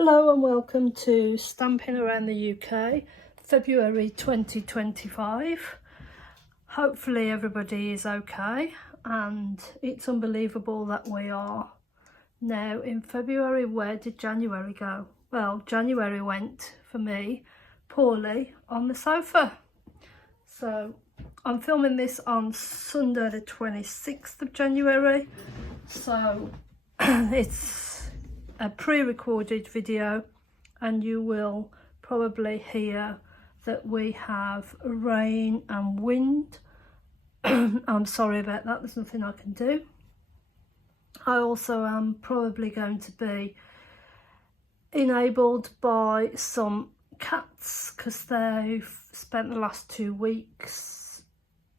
Hello and welcome to Stamping Around the UK, February 2025. Hopefully everybody is okay, and it's unbelievable that we are now in February. Where did January go? Well, January went, for me, poorly on the sofa. So I'm filming this on Sunday the 26th of January, so it's a pre-recorded video, and you will probably hear that we have rain and wind. I'm sorry about that, there's nothing I can do. I also am probably going to be enabled by some cats because they've spent the last 2 weeks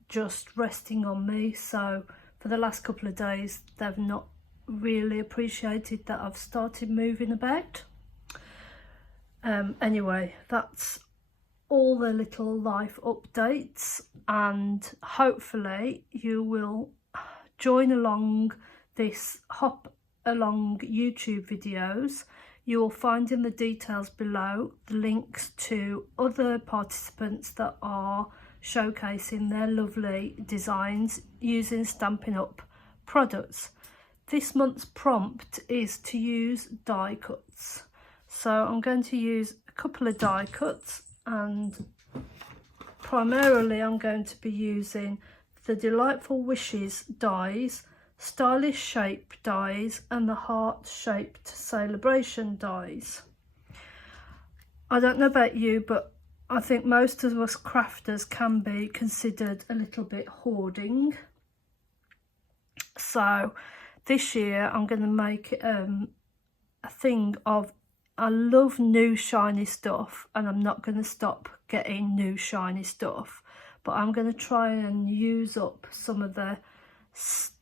just resting on me, so for the last couple of days they've not really appreciated that I've started moving about. Anyway, that's all the little life updates, and hopefully you will join along this hop along YouTube videos. You will find in the details below the links to other participants that are showcasing their lovely designs using Stampin' Up products. This month's prompt is to use die cuts. So I'm going to use a couple of die cuts, and primarily I'm going to be using the Delightful Wishes dies, Stylish Shape dies, and the Heart Shaped Celebration dies. I don't know about you, but I think most of us crafters can be considered a little bit hoarding. So this year I'm going to make it a thing of, I love new shiny stuff, and I'm not going to stop getting new shiny stuff, but I'm going to try and use up some of the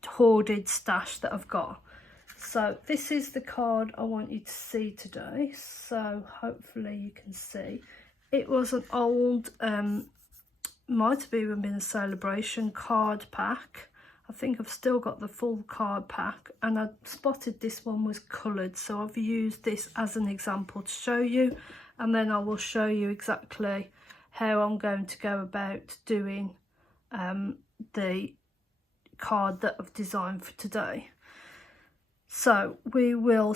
hoarded stash that I've got. So this is the card I want you to see today, so hopefully you can see. It was an old, might have even been a celebration card pack. I think I've still got the full card pack, and I spotted this one was coloured, so I've used this as an example to show you, and then I will show you exactly how I'm going to go about doing the card that I've designed for today. So we will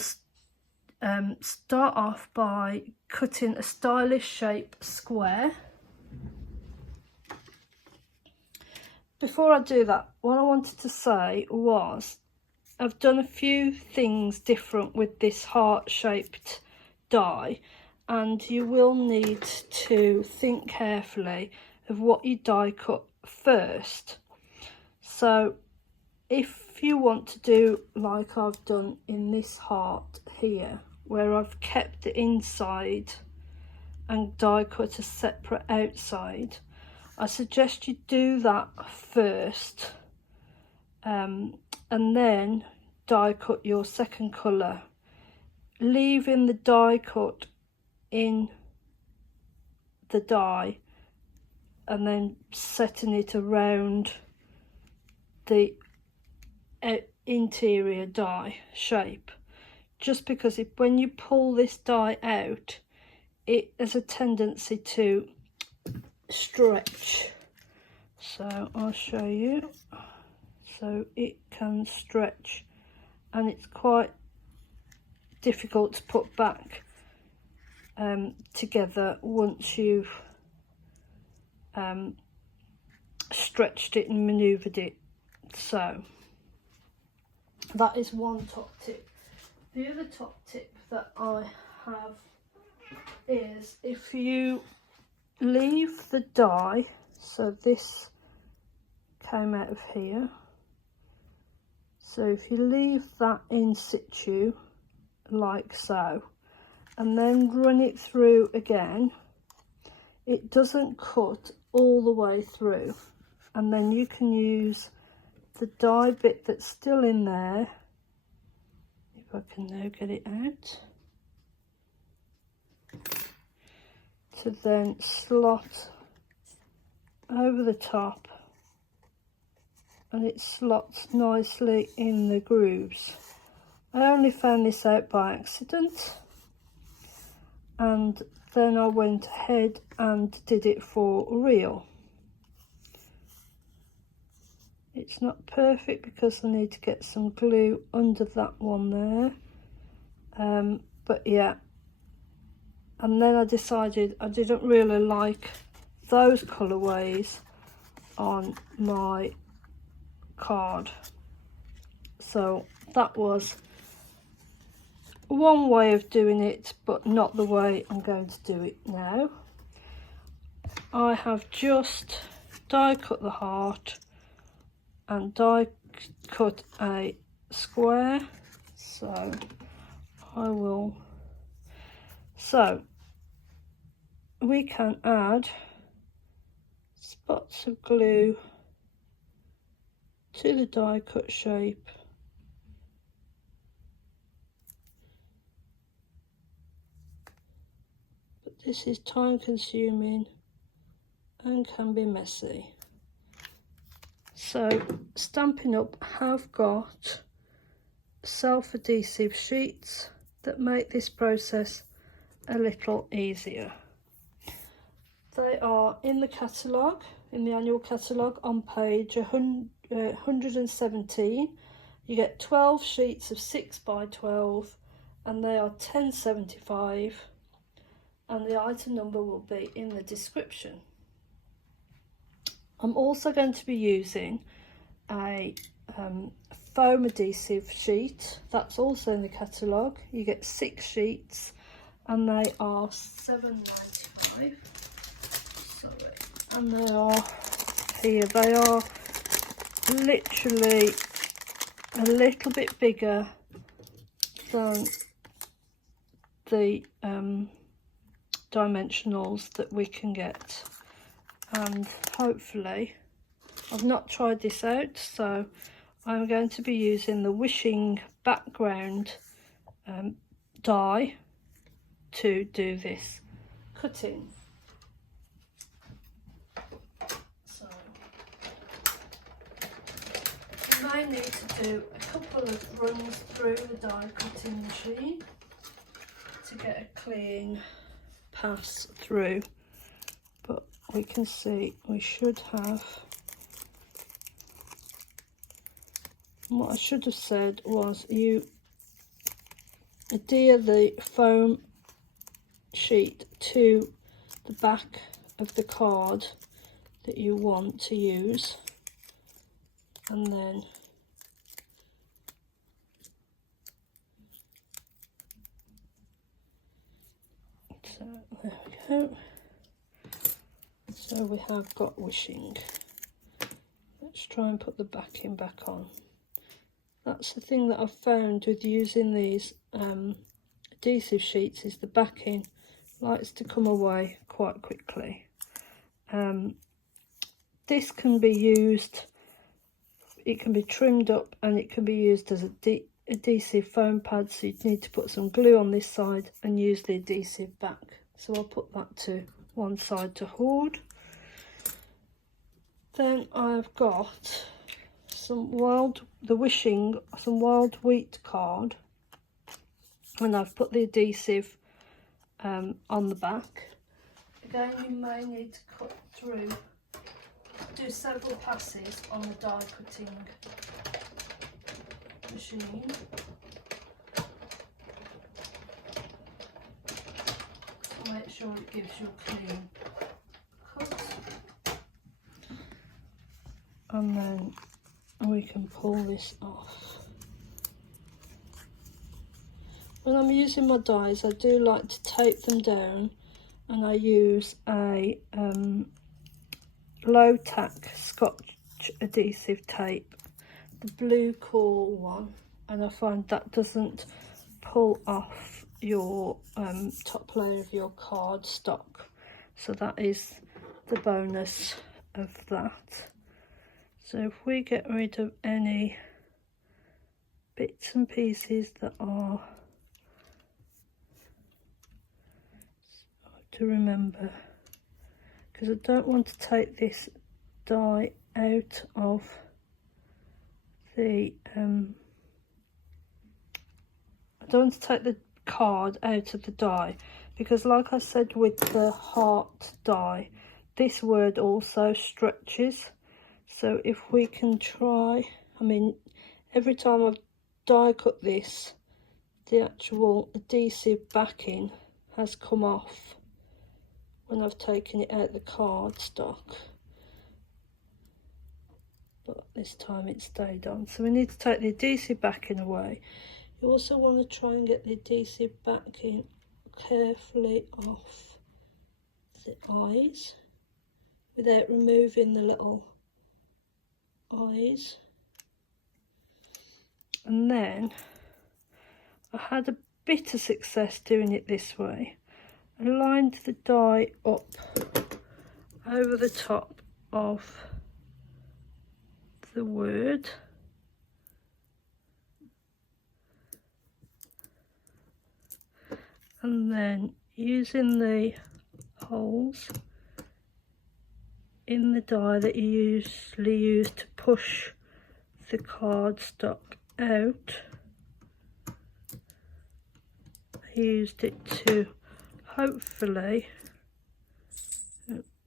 start off by cutting a stylish shape square. Before I do that, what I wanted to say was I've done a few things different with this heart-shaped die, and you will need to think carefully of what you die cut first. So if you want to do like I've done in this heart here, where I've kept the inside and die cut a separate outside, I suggest you do that first, and then die cut your second colour, leaving the die cut in the die and then setting it around the interior die shape, just because when you pull this die out, it has a tendency to stretch. So I'll show you. So it can stretch, and it's quite difficult to put back together once you've stretched it and manoeuvred it. So that is one top tip. The other top tip that I have is, if you leave the die, so this came out of here, so if you leave that in situ like so, and then run it through again, it doesn't cut all the way through, and then you can use the die bit that's still in there, if I can now get it out, to then slot over the top, and it slots nicely in the grooves. I only found this out by accident, and then I went ahead and did it for real. It's not perfect because I need to get some glue under that one there, but yeah. And then I decided I didn't really like those colourways on my card, so that was one way of doing it, but not the way I'm going to do it now. I have just die cut the heart and die cut a square, so I will, so we can add spots of glue to the die cut shape. But this is time consuming and can be messy. So Stampin' Up have got self-adhesive sheets that make this process a little easier. They are in the catalogue, in the annual catalogue on page 117. You get 12 sheets of 6 by 12 and they are £10.75, and the item number will be in the description. I'm also going to be using a foam adhesive sheet that's also in the catalogue. You get 6 sheets and they are £7.95. Sorry, and they are here. They are literally a little bit bigger than the dimensionals that we can get, and hopefully, I've not tried this out, so I'm going to be using the Wishing background die to do this cutting. So you may need to do a couple of runs through the die cutting machine to get a clean pass through, but we can see we should have, what I should have said was you adhere the foam sheet to the back of the card that you want to use, and then so there we go. So we have got Wishing. Let's try and put the backing back on. That's the thing that I've found with using these adhesive sheets, is the backing likes to come away quite quickly. This can be used, it can be trimmed up and it can be used as a adhesive foam pad, so you'd need to put some glue on this side and use the adhesive back. So I'll put that to one side to hoard. Then I've got some wild wheat card, and I've put the adhesive on the back. Again, you may need to cut through, do several passes on the die cutting machine. Make sure it gives you a clean cut, and then we can pull this off. When I'm using my dies, I do like to tape them down, and I use a low tack Scotch adhesive tape, the blue cool one, and I find that doesn't pull off your top layer of your card stock, so that is the bonus of that. So if we get rid of any bits and pieces that are, to remember, because I don't want to take this die out of the I don't want to take the card out of the die, because like I said with the heart die, this word also stretches. So if we can try, I mean, every time I've die cut this, the actual adhesive backing has come off when I've taken it out the cardstock, but this time it stayed on. So we need to take the adhesive backing away. You also want to try and get the adhesive backing carefully off the eyes without removing the little eyes. And then I had a bit of success doing it this way. I lined the die up over the top of the word, and then using the holes in the die that you usually use to push the cardstock out, I used it to hopefully,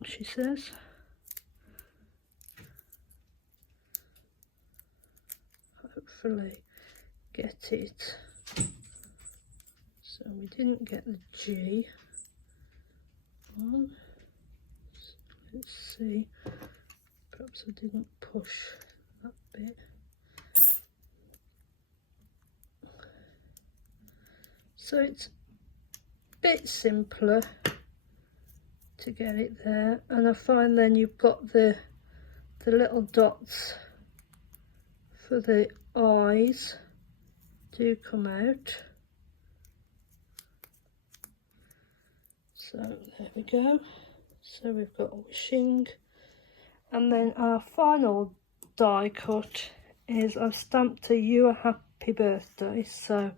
she says, hopefully get it. So we didn't get the G on. Let's see, perhaps I didn't push that bit. So it's a bit simpler to get it there, and I find then you've got the little dots for the eyes do come out. So there we go. So we've got wishing, and then our final die cut is I've stamped a "You a Happy Birthday," so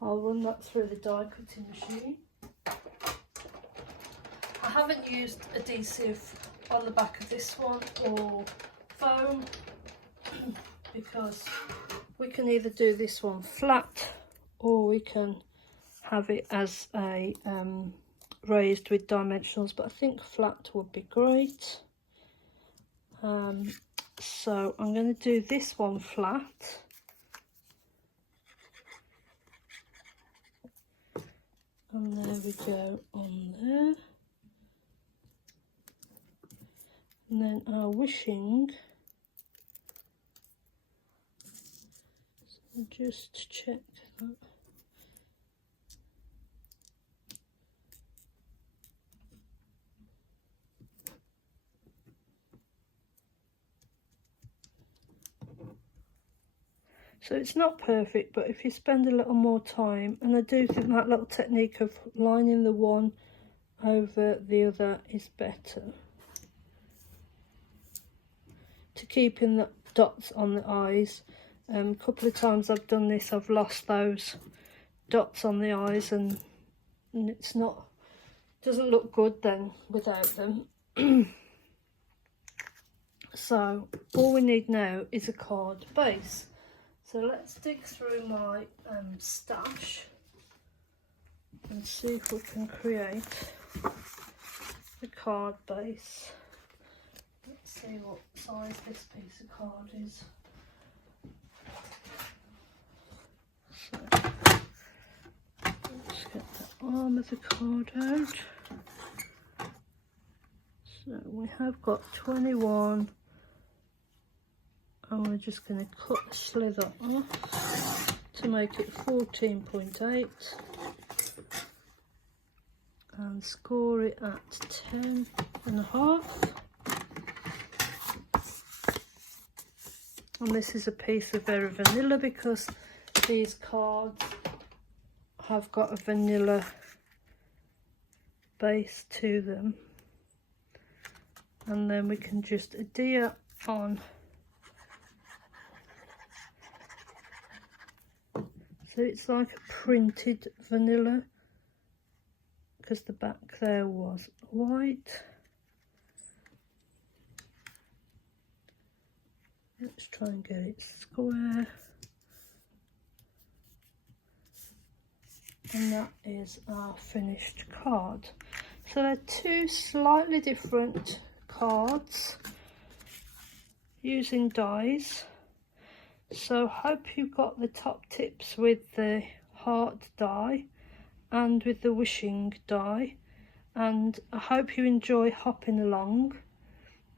I'll run that through the die cutting machine. I haven't used adhesive on the back of this one or foam because we can either do this one flat or we can have it as a raised with dimensionals, but I think flat would be great. So I'm going to do this one flat, and there we go on there. And then our wishing, so just check that. So it's not perfect, but if you spend a little more time, and I do think that little technique of lining the one over the other is better. To keep in the dots on the eyes. A couple of times I've done this, I've lost those dots on the eyes, and it's not, doesn't look good then without them. So all we need now is a card base. So let's dig through my stash and see if we can create a card base. Let's see what size this piece of card is. So let's get the arm of the card out. So we have got 21, and we're just going to cut the slither off to make it 14.8 and score it at 10.5. And this is a piece of Vera Vanilla because these cards have got a vanilla base to them. And then we can just adhere on. So it's like a printed vanilla because the back there was white. Let's try and get it square. and that is our finished card. So they're two slightly different cards using dies. So hope you got the top tips with the heart die and with the wishing die, and I hope you enjoy hopping along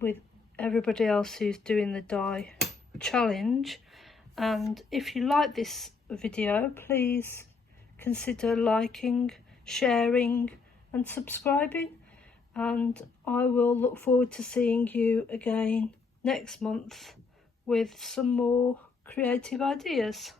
with everybody else who's doing the die challenge. And if you like this video, please consider liking, sharing and subscribing, and I will look forward to seeing you again next month with some more creative ideas.